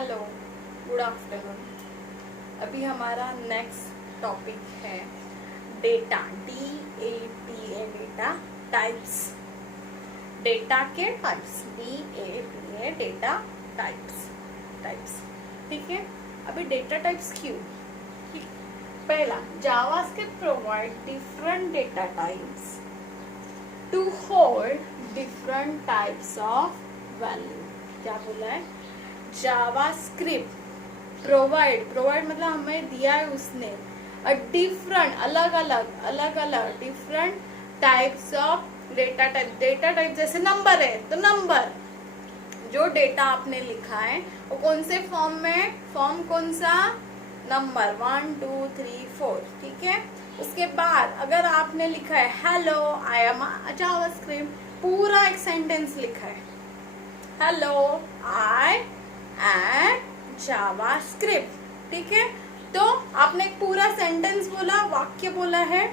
Hello, good afternoon. अभी हमारा next topic है data, DATA, data types. Data के टाइप्स, DATA, डेटा टाइप्स। ठीक है, अभी डेटा टाइप्स क्यों? ठीक, पहला, JavaScript provide different data types to hold different types of value. क्या बोला है? जावास्क्रिप्ट प्रोवाइड मतलब हमें दिया है उसने डिफरेंट अलग अलग different types of data type. जैसे नंबर है तो नंबर, जो डेटा आपने लिखा है वो कौन से फॉर्म में, फॉर्म कौन सा? नंबर 1 2 3 4। ठीक है, उसके बाद अगर आपने लिखा है हेलो आई एम जावास्क्रिप्ट, पूरा एक सेंटेंस लिखा है हेलो आई एम जावास्क्रिप्ट। ठीक है, तो आपने एक पूरा सेंटेंस बोला, वाक्य बोला है।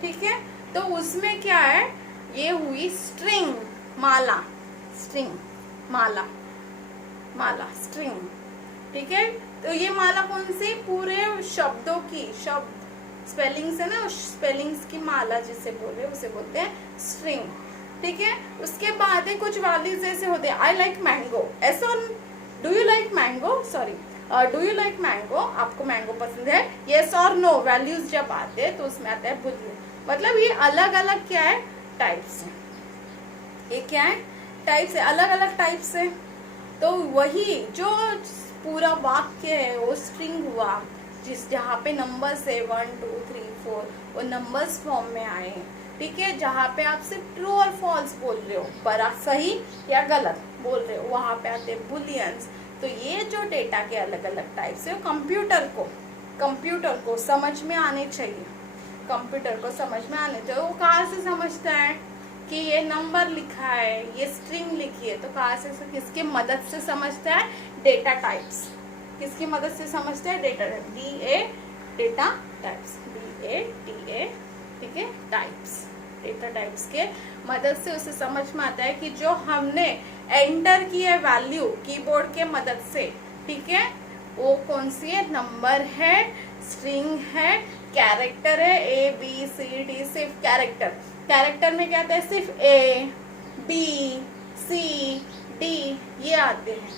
ठीक है, तो उसमें क्या है? ये हुई स्ट्रिंग, माला, स्ट्रिंग। ठीक है, तो ये माला कौन सी? पूरे शब्दों की, शब्द स्पेलिंग्स है ना, स्पेलिंग्स की माला जिसे उसे बोलते हैं स्ट्रिंग। ठीक है, उसके बाद है कुछ वैल्यूज ऐसे होते हैं, आई लाइक मैंगो, ऐसा do you like mango, sorry do you like mango, आपको मैंगो पसंद है? यस और नो वैल्यूज जब आते हैं तो उसमें आता है बुलियन। मतलब ये अलग अलग क्या है? टाइप्स है। ये क्या है? टाइप्स है, अलग अलग टाइप्स है। तो वही जो पूरा वाक्य है वो स्ट्रिंग हुआ, जहाँ पे नंबर्स है 1 2 3 4, वो नंबर्स फॉर्म में आए हैं। ठीक है, जहाँ पे आप सिर्फ ट्रू और फॉल्स बोल रहे हो, बड़ा सही या गलत बोल रहे हो, वहां पे आते हैं बुलियंस। तो ये जो डेटा के अलग अलग टाइप्स है, कंप्यूटर को समझ में आने चाहिए। कंप्यूटर को समझ में आने चाहिए। वो कहाँ से समझता है कि ये नंबर लिखा है, ये स्ट्रिंग लिखी है, तो कहाँ से, किसके मदद से समझता है? Data types. किसकी मदद से समझता है? Data type, data types, DATA। ठीक है, टाइप्स, डेटा टाइप्स के मदद से उसे समझ में आता है कि जो हमने एंटर की है वैल्यू कीबोर्ड के मदद से, ठीक है, वो कौन सी है? नंबर है, स्ट्रिंग है, कैरेक्टर है, ABCD, सिर्फ कैरेक्टर में क्या आता है? सिर्फ ABCD ये आते हैं।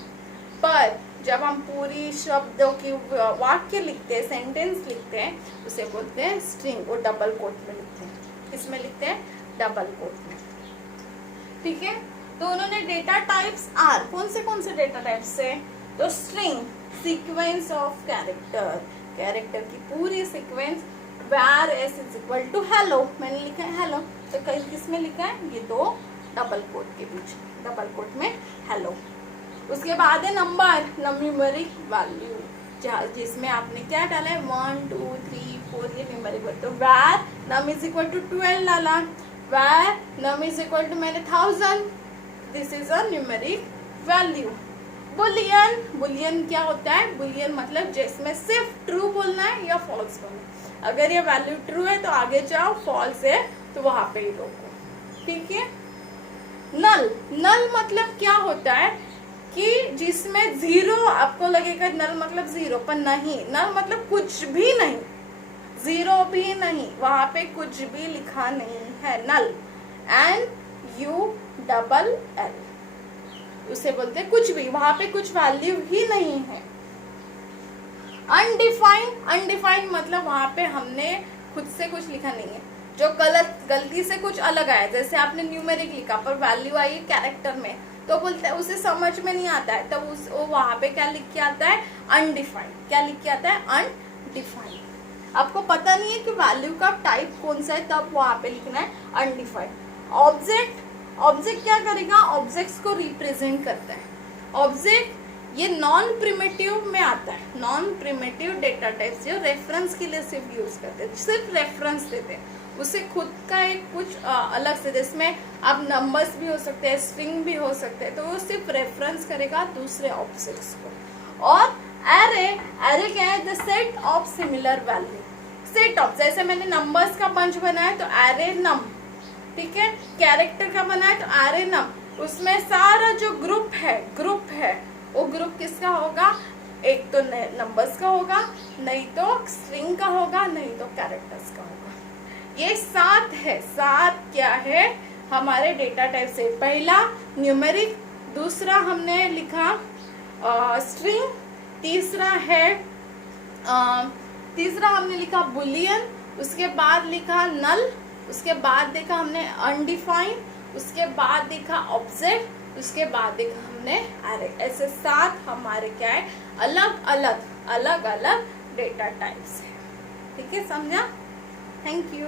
पर जब हम पूरी शब्दों की वाक्य लिखते हैं, सेंटेंस लिखते हैं, उसे बोलते हैं स्ट्रिंग। वो डबल कोट में लिखते हैं। किसमें लिखते हैं? डबल कोट में। ठीक है, तो उन्होंने डेटा टाइप्स आर, कौन से डेटा टाइप्स है? तो स्ट्रिंग, सीक्वेंस ऑफ कैरेक्टर की पूरी sequence, where s is equal to hello, मैंने लिखा है हेलो, तो कई किसमें लिखा है? ये दो डबल कोट के बीच, डबल कोट में हेलो। उसके बाद है नंबर, न्यूमेरिक वैल्यू, जिसमें आपने क्या डाला है? 1 2 3 4, ये न्यूमेरिक वैल्यू। तो where num is equal to 12 डाला, where num is equal to मैंने 1000, this is a numeric value. Boolean क्या होता है? बुलियन मतलब जिसमें सिर्फ ट्रू बोलना है या फॉल्स बोलना है। अगर ये वैल्यू ट्रू है तो आगे जाओ, फॉल्स है तो वहां पे ही रोको। ठीक है, नल मतलब क्या होता है कि जिसमें जीरो, आपको लगेगा नल मतलब जीरो, पर नहीं, नल मतलब कुछ भी नहीं, जीरो भी नहीं, वहां पे कुछ भी लिखा नहीं है। नल, NULL, उसे बोलते हैं कुछ भी, वहां पे कुछ वैल्यू ही नहीं है। अनडिफाइंड मतलब वहां पे हमने खुद से कुछ लिखा नहीं है, जो गलती से कुछ अलग आया, जैसे आपने न्यूमेरिक लिखा पर वैल्यू आई कैरेक्टर में, तो बोलते हैं उसे समझ में नहीं आता है, तो वो वहां पे क्या लिख के आता है? अनडिफाइंड। क्या लिख के आता है? अनडिफाइंड। आपको पता नहीं है कि वैल्यू का टाइप कौन सा है, तब वहां पे लिखना है अनडिफाइंड। ऑब्जेक्ट क्या करेगा? ऑब्जेक्ट्स को रिप्रेजेंट करता है। ऑब्जेक्ट ये नॉन प्रिमिटिव में आता है। नॉन प्रिमिटिव डेटा टाइप्स जो रेफरेंस के लिए सिर्फ यूज करते हैं, सिर्फ रेफरेंस देते हैं, उसे खुद का एक कुछ अलग से, जिसमें अब नंबर्स भी हो सकते हैं, स्ट्रिंग भी हो सकते हैं, तो वो सिर्फ रेफरेंस करेगा दूसरे ऑब्जेक्ट्स को। और एरे क्या है? The set of similar value, set of, जैसे मैंने नंबर्स का बंच बनाया तो एरे नम, ठीक है, कैरेक्टर का बनाया तो एरे नम, उसमें सारा जो ग्रुप है वो ग्रुप किसका होगा, एक तो नंबर्स का होगा, नहीं तो स्ट्रिंग का होगा, नहीं तो कैरेक्टर्स का होगा। ये 7 है। 7 क्या है हमारे डेटा टाइप से, पहला न्यूमेरिक, दूसरा हमने लिखा स्ट्रिंग, तीसरा हमने लिखा बुलियन, उसके बाद लिखा नल, उसके बाद देखा हमने अनडिफाइंड, उसके बाद देखा ऑब्जेक्ट, उसके बाद देखा हमने अरे। ऐसे 7 हमारे क्या है, अलग अलग डेटा टाइप्स है। ठीक है, समझा? Thank you.